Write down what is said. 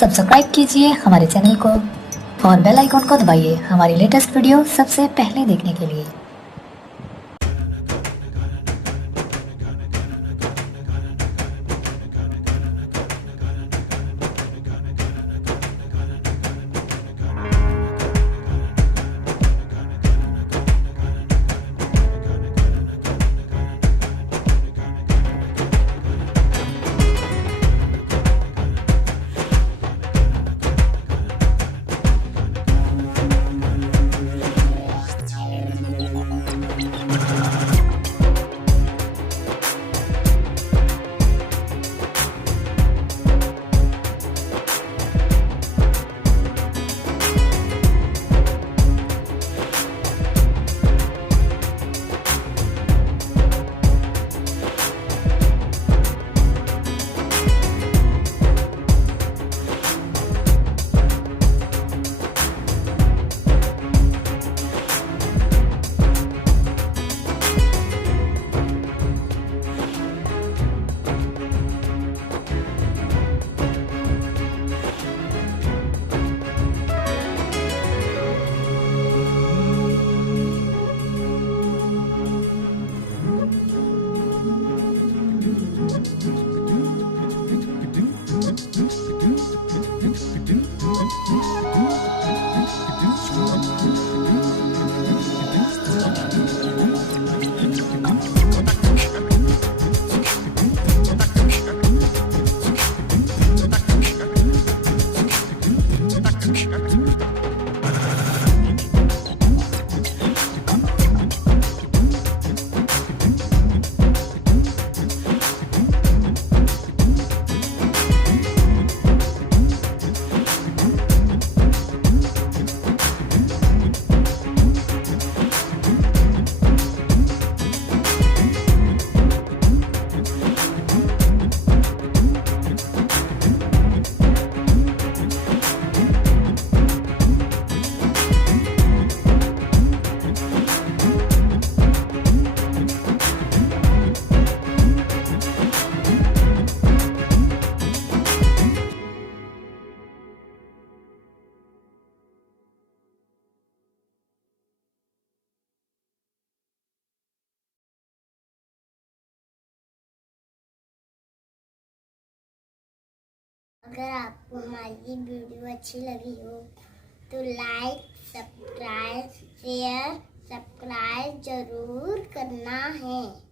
Subscribe कीजिए हमारे channel को और बेल आइकॉन को दबाइए हमारी लेटेस्ट वीडियो सबसे पहले देखने के लिए। अगर आपको हमारी वीडियो अच्छी लगी हो तो लाइक, सब्सक्राइब, शेयर, सब्सक्राइब जरूर करना है।